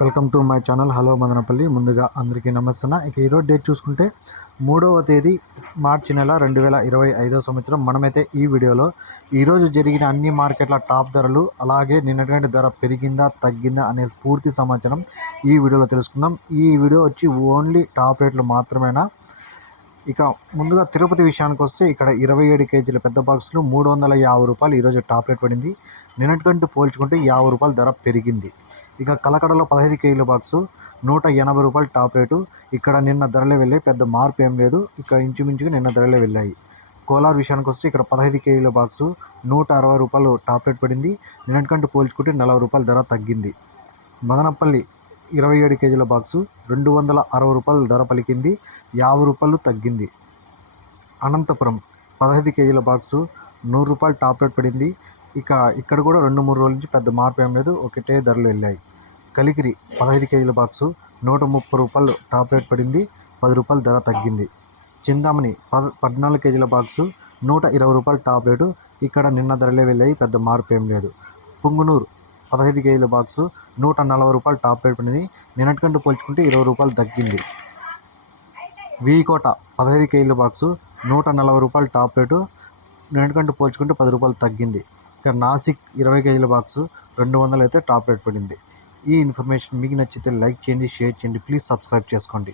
Welcome to my channel. Hello Madanapalle. ముందుగా అందరికీ నమస్తే ఇక ఈరోజు డేట్ చూసుకుంటే మూడవ తేదీ మార్చి నెల రెండు వేల ఇరవై ఐదో సంవత్సరం. మనమైతే ఈ వీడియోలో ఈరోజు జరిగిన అన్ని మార్కెట్ల టాప్ ధరలు అలాగే నిన్నటువంటి ధర పెరిగిందా తగ్గిందా అనే పూర్తి సమాచారం ఈ వీడియోలో తెలుసుకుందాం. ఈ వీడియో వచ్చి ఓన్లీ టాప్ రేట్లు మాత్రమేనా? ఇక ముందుగా తిరుపతి విషయానికి వస్తే ఇక్కడ ఇరవై ఏడు కేజీల పెద్ద బాక్సులు మూడు వందల యాభై రూపాయలు ఈరోజు టాప్ రేట్ పడింది. నిన్నటికంటే పోల్చుకుంటే యాభై రూపాయల ధర పెరిగింది. ఇక కలకడలో పదహైదు కేజీల బాక్సు నూట ఎనభై రూపాయలు టాప్ రేటు. ఇక్కడ నిన్న ధరలే వెళ్ళాయి పెద్ద మార్పు ఏం లేదు. ఇక్కడ ఇంచుమించుగా నిన్న ధరలే వెళ్ళాయి. కోలార్ విషయానికి వస్తే ఇక్కడ పదహైదు కేజీల బాక్సు నూట అరవై రూపాయలు టాప్ రేట్ పడింది. నిన్నటికంటే పోల్చుకుంటే నలభై రూపాయల ధర తగ్గింది. మదనపల్లి ఇరవై ఏడు కేజీల బాక్సు రెండు వందల అరవై రూపాయల ధర పలికింది. యాభై రూపాయలు తగ్గింది. అనంతపురం పదహైదు కేజీల బాక్సు నూరు రూపాయలు టాప్ రేట్ పడింది. ఇక ఇక్కడ కూడా రెండు మూడు రోజుల నుంచి పెద్ద మార్పు ఏం లేదు. ఒకటే ధరలు వెళ్ళాయి. కలికిరి పదహైదు కేజీల బాక్సు నూట ముప్పై రూపాయలు టాప్ రేట్ పడింది. పది రూపాయలు ధర తగ్గింది. చింతామణి పద పద్నాలుగు కేజీల బాక్సు నూట ఇరవై రూపాయలు టాప్ రేటు ఇక్కడ నిన్న ధరలే వెళ్ళాయి. పెద్ద మార్పు ఏం లేదు. పుంగునూరు పదహైదు కేజీల బాక్సు నూట నలభై రూపాయలు టాప్ రేట్ పడింది నిన్నటికంటే పోల్చుకుంటే ఇరవై రూపాయలు తగ్గింది. వీకోట పదహైదు కేజీల బాక్సు నూట నలభై రూపాయలు టాప్ రేటు. నిన్నటికంటే పోల్చుకుంటే పది రూపాయలు తగ్గింది. ఇక నాసిక్ ఇరవై కేజీల బాక్సు రెండు వందలు అయితే టాప్ రేట్ పడింది. ఈ ఇన్ఫర్మేషన్ మీకు నచ్చితే లైక్ చేయండి షేర్ చేయండి. ప్లీజ్ సబ్స్క్రైబ్ చేసుకోండి.